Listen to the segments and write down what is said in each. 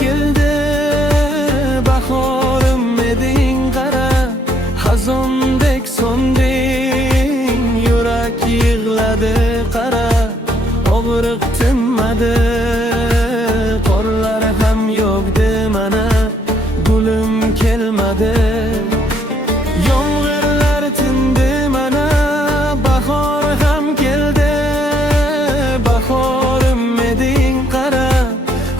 keldi, bahorim eding qara. Xazondek so'nding, yurak yig'ladi qara. Og'riq tinmadi, qorlar ham yo'qdi mana, gulim kelmadi. Yomg'irlar tindi mana, bahor ham keldi, bahorim eding qara.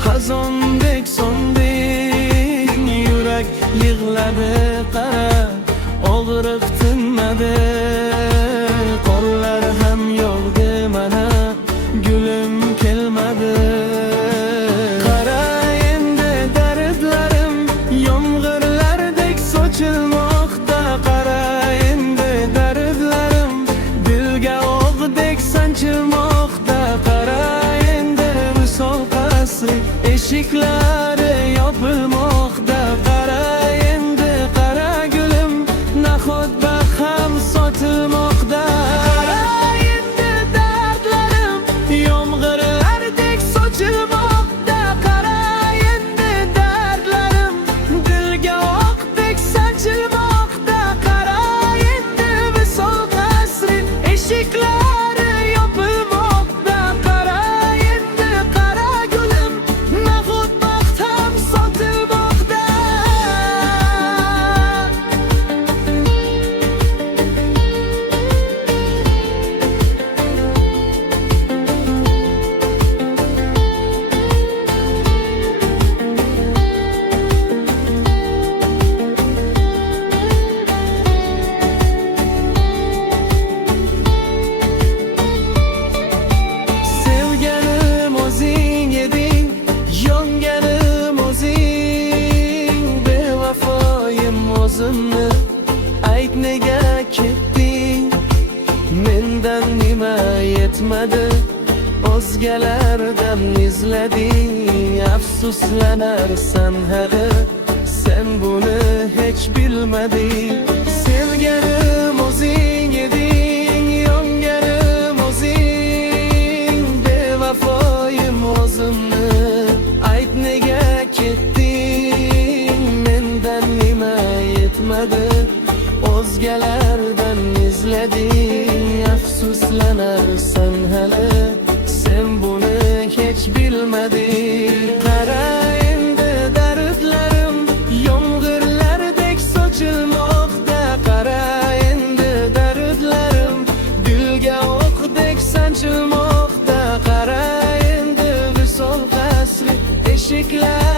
Xazondek so'nding, yurak yig'ladi qara. Og'riq tinmadi, qorlar ham yo'qdi mana, gulim kelmadi. Qara endi dardlarim yomg'irlardek sochilmoqda. Qara endi dardlarim dilga o'qdek sanchilmoqda. Qara endi visol qasri eshiklari yopilmoqda. Qara endi qara gulim, nahot baham sotilmoqda. Qara endi dardlarim yomg'irlardek sochilmoqda. Qara endi dardlarim dilga o'qdek sanchilmoqda. Qara endi visol qasri eshiklari yopilmoqda. Qara endi qara gulim, nahot baxtam sotilmoqda. Sevganim o'zing eding, yonganim o'zing. Bevafoyim o'zimni ayt, nega ketding? Mendan nima yetmadi, o'zgalardan izlading. Afsuslanarsan hali, sen buni hech bilmading. Sevganim o'zing eding, yonganim o'zing. Bevafoyim o'zimni ayt, nega ketding? Mendan nima yetmadi, o'zgalardan izlading. Afsuslanarsan hali, sen buni hech bilmading. Qara endi dardlarim yomg'irlardek sochilmoqda. Qara endi dardlarim dilga o'qdek sanchilmoqda. Qara endi visol qasri eshiklar